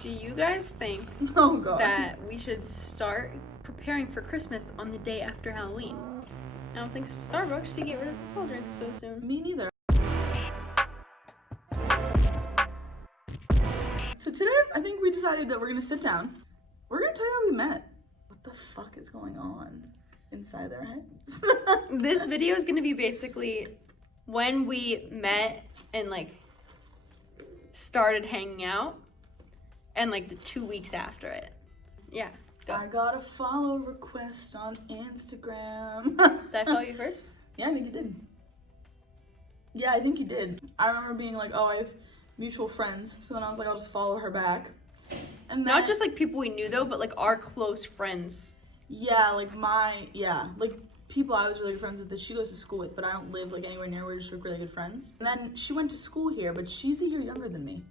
Do you guys think Oh god. that we should start preparing for Christmas on the day after Halloween? I don't think Starbucks should get rid of the cold drinks so soon. Me neither. So today, I think we decided that we're gonna sit down. We're gonna tell you how we met. What the fuck is going on inside their heads? This video is gonna be basically when we met and like started hanging out, and like the 2 weeks after it. Yeah. Go. I got a follow request on Instagram. Did I follow you first? Yeah, I think you did. Yeah, I think you did. I remember being like, oh, I have mutual friends. So then I was like, I'll just follow her back. And then, Not just like people we knew though, but like our close friends. yeah, like like people I was really good friends with that she goes to school with, but I don't live like anywhere near. We're just like really good friends. And then she went to school here, but she's a year younger than me.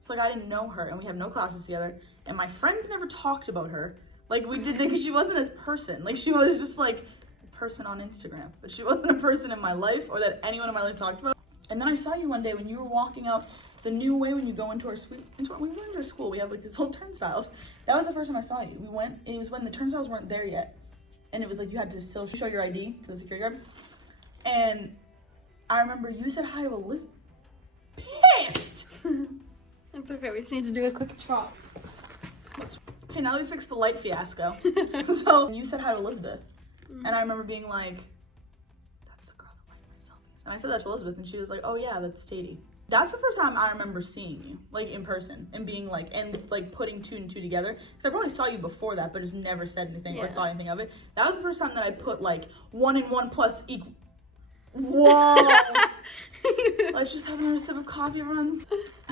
So like I didn't know her, and we have no classes together. And my friends never talked about her. Like we did, because she wasn't a person. Like she was just like a person on Instagram, but she wasn't a person in my life or that anyone in my life talked about. And then I saw you one day when you were walking out the new way when you go into our suite. We went into our school. We have like these whole turnstiles. That was the first time I saw you. We went. It was when the turnstiles weren't there yet, and it was like you had to still show your ID to the security guard. And I remember you said hi to Elizabeth. Pissed. It's okay. We just need to do a quick trot. Okay, now that we fixed the light fiasco. So you said hi to Elizabeth, and I remember being like, "That's the girl that liked my selfies." And I said that to Elizabeth, and she was like, "Oh yeah, that's Tady." That's the first time I remember seeing you, like in person, and being like, and like putting two and two together. Because I probably saw you before that, but just never said anything or thought anything of it. That was the first time that I put like 1 and 1 plus equal. Whoa! Let's just have another sip of coffee, everyone.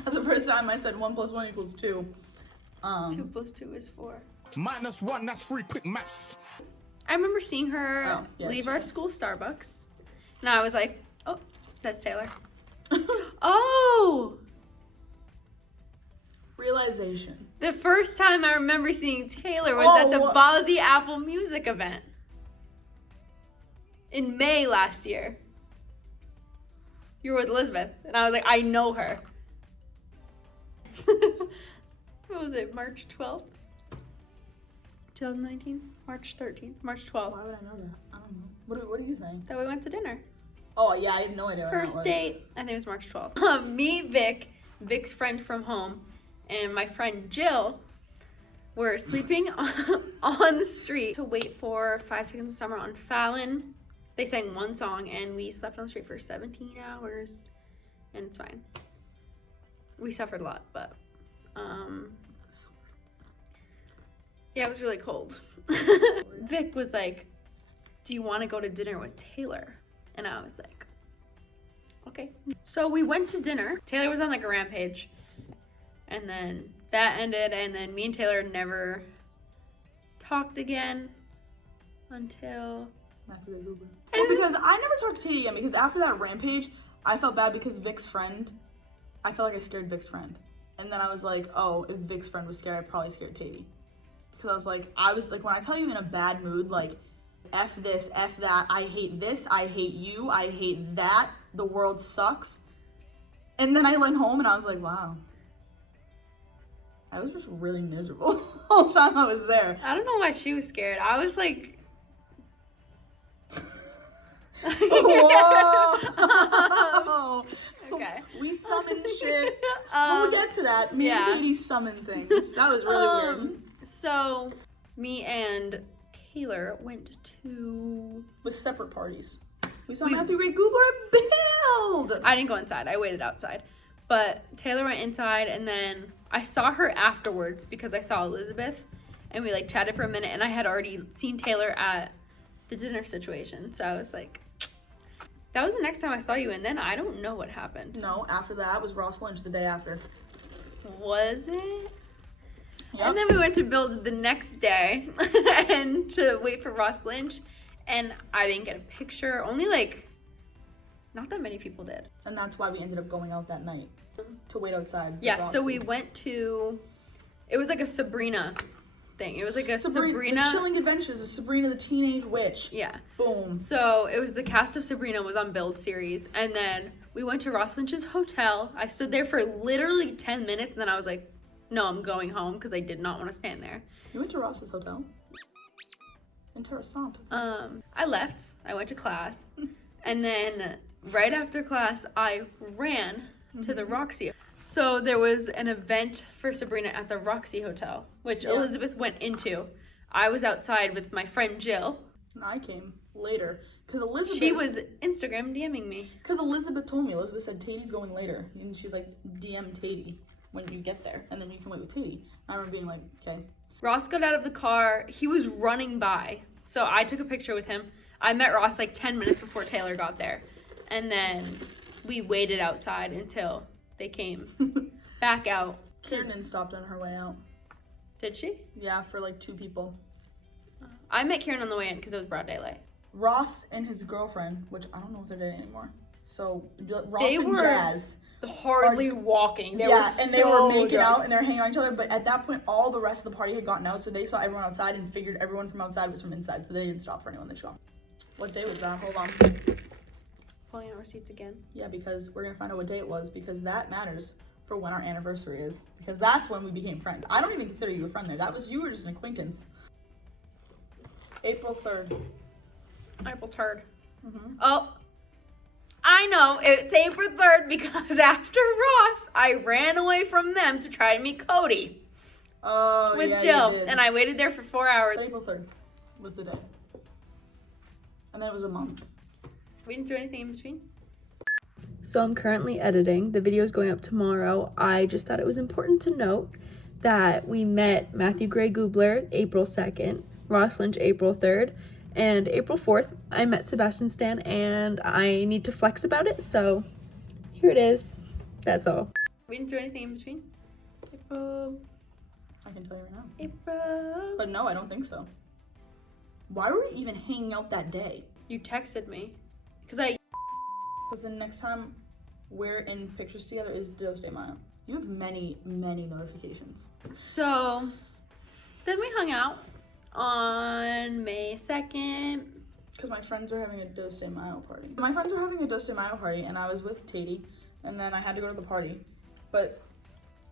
That's the first time I said 1 plus 1 equals 2. 2 plus 2 is 4. -1, that's free, quick maths. I remember seeing her leave our school Starbucks, and I was like, "Oh, that's Taylor." Oh! Realization. The first time I remember seeing Taylor was at the Ballsy Apple music event in May last year. You were with Elizabeth, and I was like, I know her. What was it, March 12th? 2019? March 13th? March 12th. Why would I know that? I don't know. What are you saying? That we went to dinner. Oh, yeah, I had no idea. First date, I think it was March 12th. Me, Vic, Vic's friend from home, and my friend Jill were sleeping on the street to wait for 5 Seconds of Summer on Fallon. They sang one song, and we slept on the street for 17 hours, and it's fine. We suffered a lot, but yeah, it was really cold. Vic was like, "Do you want to go to dinner with Taylor?" And I was like, okay. So we went to dinner. Taylor was on like a rampage, and then that ended, and then me and Taylor never talked again until because I never talked to Tady again, because after that rampage, I felt bad because Vic's friend, I felt like I scared Vic's friend. And then I was like, oh, if Vic's friend was scared, I probably scared Tady. Because I was like, when I tell you in a bad mood, like, F this, F that, I hate this, I hate you, I hate that, the world sucks. And then I went home and I was like, wow. I was just really miserable the whole time I was there. I don't know why she was scared. I was like, whoa. okay. We summoned shit. We'll get to that. Me and Tady summoned things. That was really weird. So, me and Taylor went to... With separate parties. We saw Matthew Gray Gubler build! I didn't go inside. I waited outside. But Taylor went inside, and then I saw her afterwards because I saw Elizabeth, and we like chatted for a minute, and I had already seen Taylor at the dinner situation. So I was like, that was the next time I saw you, and then I don't know what happened. No, after that was Ross Lynch the day after. Was it? Yep. And then we went to build the next day and to wait for Ross Lynch, and I didn't get a picture. Only like, not that many people did. And that's why we ended up going out that night to wait outside. Yeah, so we went to, it was like a Sabrina thing. It was like a Sabrina. The Chilling Adventures of Sabrina the Teenage Witch. Yeah. Boom. So it was the cast of Sabrina was on Build series, and then we went to Ross Lynch's hotel. I stood there for literally 10 minutes, and then I was like, no, I'm going home because I did not want to stand there. You went to Ross's hotel? Interessant. I left. I went to class. And then right after class, I ran to the Roxy. So there was an event for Sabrina at the Roxy Hotel, which Elizabeth went into. I was outside with my friend Jill. And I came later. Because Elizabeth... She was Instagram DMing me. Because Elizabeth told me. Elizabeth said, Tady's going later. And she's like, DM Tady when you get there. And then you can wait with Tady. And I remember being like, okay. Ross got out of the car. He was running by. So I took a picture with him. I met Ross like 10 minutes before Taylor got there. And then we waited outside until they came back out. Kiernan stopped on her way out. Did she? Yeah, for like 2 people. I met Kieran on the way in because it was broad daylight. Ross and his girlfriend, which I don't know if they're dating anymore. So Ross They and were Jazz. Hardly walking. They and they were making drunk. out and they're hanging on each other. But at that point, all the rest of the party had gotten out, so they saw everyone outside and figured everyone from outside was from inside. So they didn't stop for anyone. They just gone. What day was that? Hold on. Pulling out receipts again. Yeah, because we're gonna find out what day it was because that matters for when our anniversary is. Because that's when we became friends. I don't even consider you a friend there. That was you were just an acquaintance. April 3rd. April 3rd. Mm-hmm. Oh, I know. It's April 3rd because after Ross, I ran away from them to try to meet Cody Oh, with yeah, Jill. you did. And I waited there for 4 hours. But April 3rd was the day. And then it was a month. We didn't do anything in between. So I'm currently editing. The video is going up tomorrow. I just thought it was important to note that we met Matthew Gray Gubler April 2nd, Ross Lynch April 3rd, and April 4th I met Sebastian Stan, and I need to flex about it, so here it is. That's all. We didn't do anything in between. April. I can tell you right now. April. But no, I don't think so. Why were we even hanging out that day? You texted me. Because the next time we're in pictures together is Dos de Mayo. You have many, many notifications. So then we hung out on May 2nd. Because my friends were having a Dos de Mayo party. My friends were having a Dos de Mayo party and I was with Tady and then I had to go to the party. But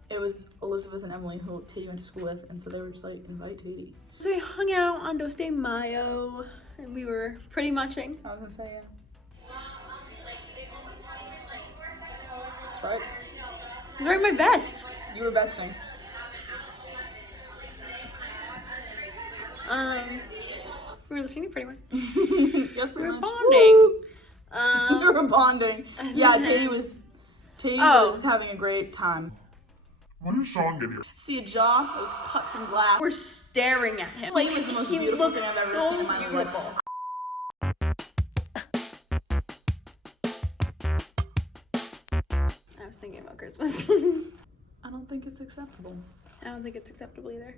it was Elizabeth and Emily who Tady went to school with and so they were just like, invite Tady. So we hung out on Dos de Mayo and we were pretty muching. I was gonna say, yeah. Stripes. I was wearing my vest. You were besting. We were listening to pretty much. Yes, We were much. bonding. We were bonding. Yeah, Tady was having a great time. What are you song in here? See a jaw that was cut from glass. We're staring at him. Blake was the most He beautiful looks thing I've ever so seen in my life. beautiful. I was thinking about Christmas. I don't think it's acceptable. I don't think it's acceptable either.